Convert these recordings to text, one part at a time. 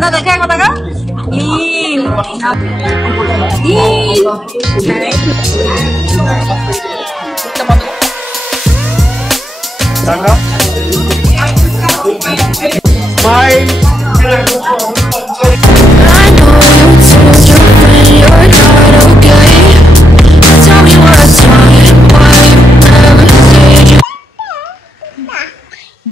না দেখা এখন দেখা নীল Bye.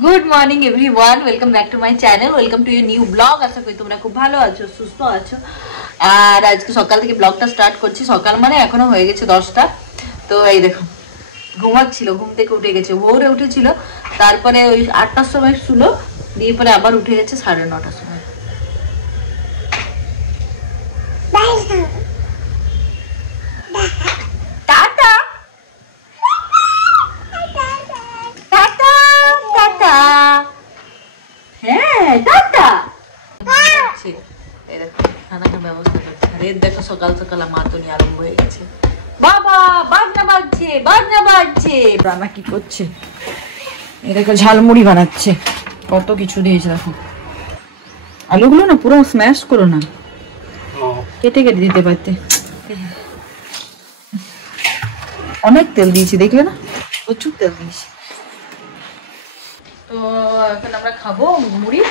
Good morning everyone, welcome back to my channel, welcome to your new blog. আশা করি তোমরা খুব ভালো আছো, সুস্থ আছো। আর আজকে সকাল থেকে ব্লগটা স্টার্ট করছি। সকাল মানে এখনো হয়ে গেছে 10টা। তো এই দেখো ঘুমাচ্ছিল, ঘুম থেকে উঠে গেছে, ভোরে উঠেছিল, তারপরে ওই 8টার সময় শুলো, দিয়ে পরে আবার উঠে গেছে 9:30টার সময়। দেখো সকাল সকাল মাতনি আরম্ভ হয়ে গেছে। বাবা বাজনা বাজছে, বাজনা বাজছে। রান্না কি করছে? এই দেখো ঝালমুড়ি বানাচ্ছে, কত কিছু দিয়েছে। দেখো আলুগুলো না পুরো স্ম্যাশ করো না, কেটে কেটে দিতে পারতে। অনেক তেল দিয়েছি, দেখলে না, প্রচুর তেল দিয়েছি। তো এখন আমরা খাবো মুড়ি।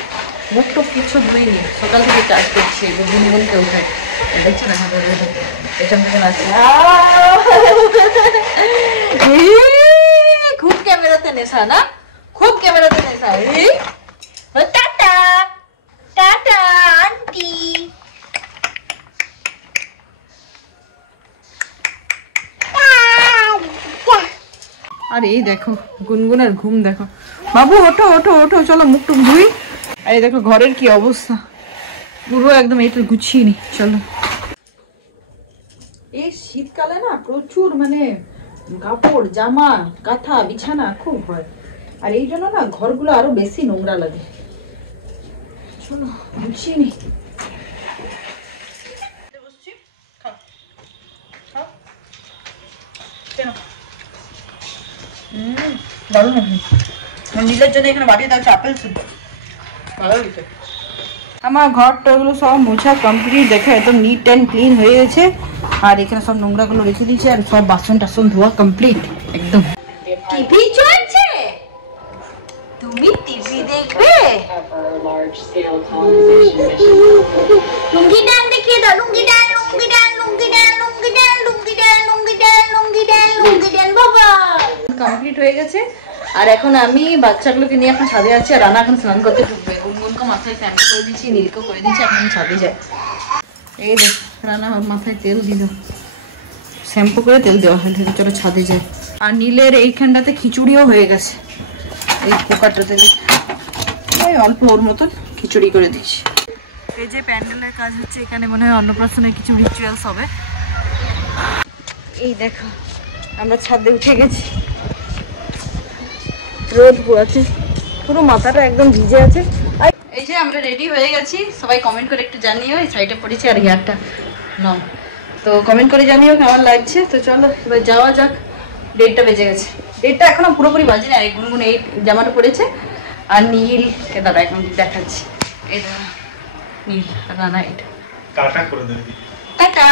মুখ টুক কিছু ধুইনি, সকাল থেকে চাষ করছি, গুনগুনকে উঠে দেখছো না পেছন পেছন আছে। খুব ক্যামেরাতে নেশা না, খুব ক্যামেরাতে নেশা। Tata tata aunty. আর এই দেখো গুনগুনের ঘুম দেখো। বাবু ওঠো ওঠো ওঠো, চলো মুখ টুক ধুই। আর এই দেখো ঘরের কি অবস্থা, পুরো একদম এইটা গুছিয়ে নি। চলো, এই শীতকালে না প্রচুর মানে কাপড় জামা কাঁথা বিছানা খুব হয়, আর এই জন্য না ঘরগুলো আরো বেশি নোংরা লাগে। চলো গুছিয়ে নি। দারুণ নীলের জন্য এখানে বাটিয়ে থাকছে আপেল শুদ্ধ। আমার ঘরটা ওগুলো সব মোছা কমপ্লিট, দেখো একদম নিট অ্যান্ড ক্লিন হয়ে গেছে। আর এখানে সব নোংরা গুলো রেখে দিয়েছে, আর সব বাসন টাসন ধোয়া কমপ্লিট একদম। টিভি চলছে, তুমি টিভি দেখবে? লুঙ্গি ডান দেখিয়ে দাও, লুঙ্গি ডান লুঙ্গি ডান লুঙ্গি ডান লুঙ্গি ডান লুঙ্গি ডান লুঙ্গি ডান লুঙ্গি ডান লুঙ্গি ডান। বাবা কমপ্লিট হয়ে গেছে। আর এখন আমি বাচ্চাগুলোকে নিয়ে এখন ছাদে আছি, আর রানা এখন স্নান করতে ঢুকবে। গুনগুনকে মাথায় শ্যাম্পু করে দিচ্ছি, নীলকেও করে দিচ্ছি, এখন ছাদে যায়। এই দেখ রানা মাথায় তেল দিল, শ্যাম্পু করে তেল দেওয়া হয়। চলো ছাদে যায়। আর নীলের এইখানটাতে খিচুড়িও হয়ে গেছে, এই কুকারটাতে ওই অল্প ওর মতন খিচুড়ি করে দিচ্ছি। এই যে প্যান্ডেলের কাজ হচ্ছে, এখানে মনে হয় অন্নপ্রাশনের কিছু রিচুয়ালস হবে। এই দেখো আমরা ছাদে উঠে গেছি, রোদ আছে, পুরো মাথাটা একদম ভিজে আছে। এই যে আমরা রেডি হয়ে গেছি, সবাই কমেন্ট করে একটু জানিও। এই শাড়িটা পরেছি আর হেয়ারটা নাও, তো কমেন্ট করে জানিও কেমন লাগছে। তো চলো এবার যাওয়া যাক। 1:30 বেজে গেছে, 1:30 এখনো পুরোপুরি বাজে না। এই গুনগুন এই জামাটা পরেছে, আর নীলকে দাদা এখন দেখাচ্ছি। এই দাদা নীল রানা এটা টাটা করে দেবে, টাটা।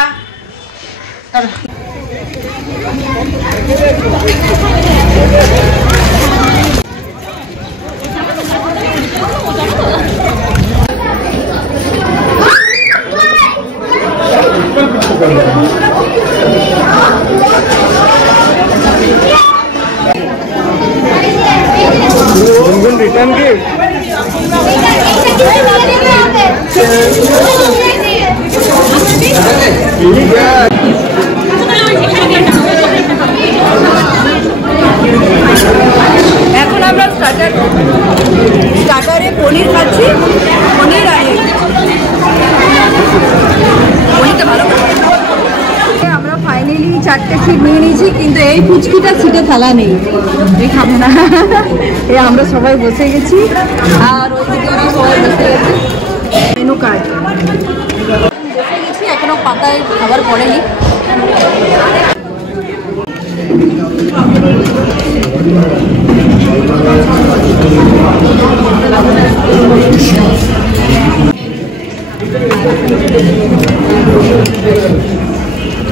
रिटर्न गिफ्ट এখন আমরা স্টার্টারে পনির খাচ্ছি। পনির আর পনিরটা ভালো। আমরা ফাইনালি 4টে সিট নিয়ে নিয়েছি, কিন্তু এই ফুচকিটা সিটে থালা নেই, এই খাবো না। এই আমরা সবাই বসে গেছি, আর ওইদিকে ওরা সবাই বসে গেছে। মেনু কার্ড বসে গেছি, এখনো পাতায় খাবার পড়েনি।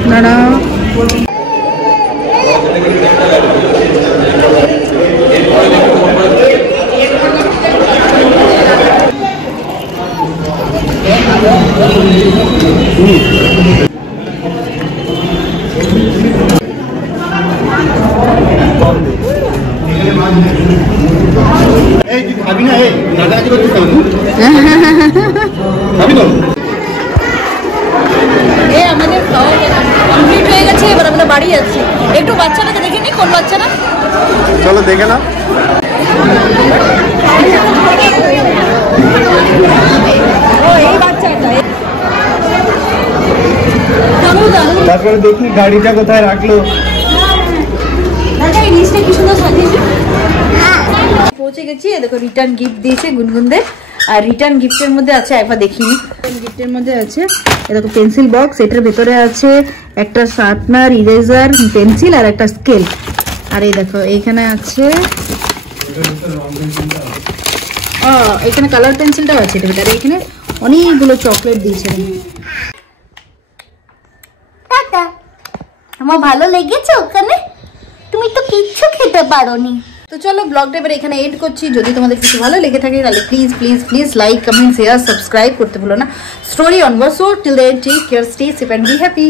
না এই তুই খাবি না? এই নাচানাচি করছিস কেন? খাবি তো? আমাদের খাওয়া কমপ্লিট হয়ে গেছে, এবার আমরা বাড়ি যাচ্ছি। একটু বাচ্চাটাকে দেখে নি, কোন বাচ্চাটা? চলো দেখে না। ও এই বাচ্চাটা। তারপরে দেখি গাড়িটা কোথায় রাখলো। দাদা এই জিনিসটা কি সুন্দর সাজিয়েছে। পৌঁছে গেছি, দেখো রিটার্ন গিফট দিয়েছে গুনগুনদের। আর রিটার্ন গিফটের মধ্যে আছে, একবার দেখিনি। গিফটের মধ্যে আছে দেখো পেন্সিল বক্স, এটার ভেতরে আছে একটা শার্পনার, ইরেজার, পেন্সিল আর একটা স্কেল। আর এই দেখো এইখানে আছে এখানে কালার পেন্সিলটাও আছে এটার ভেতরে। এখানে অনেকগুলো চকলেট দিয়েছে। টাটা। আমার ভালো লেগেছে ওখানে? তুমি তো কিচ্ছু খেতে পারোনি। তো চলো ব্লগটা এবার এখানে এন্ড করছি। যদি তোমাদের কিছু ভালো লেগে থাকে তাহলে please please please like, comment, share, subscribe করতে ভুলো না। Story onward. So till then take care, stay safe and be happy.